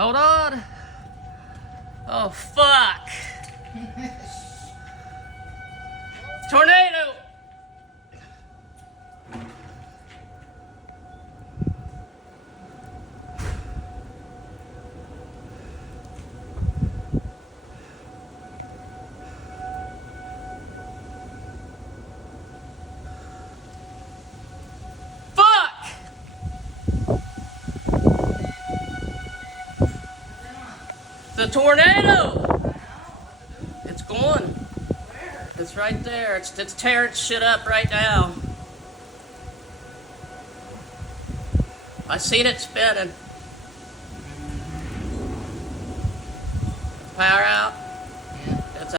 Hold on. Oh, fuck. Tornado. The tornado! It's going. Where? It's right there. It's tearing shit up right now. I seen it spinning. Power out.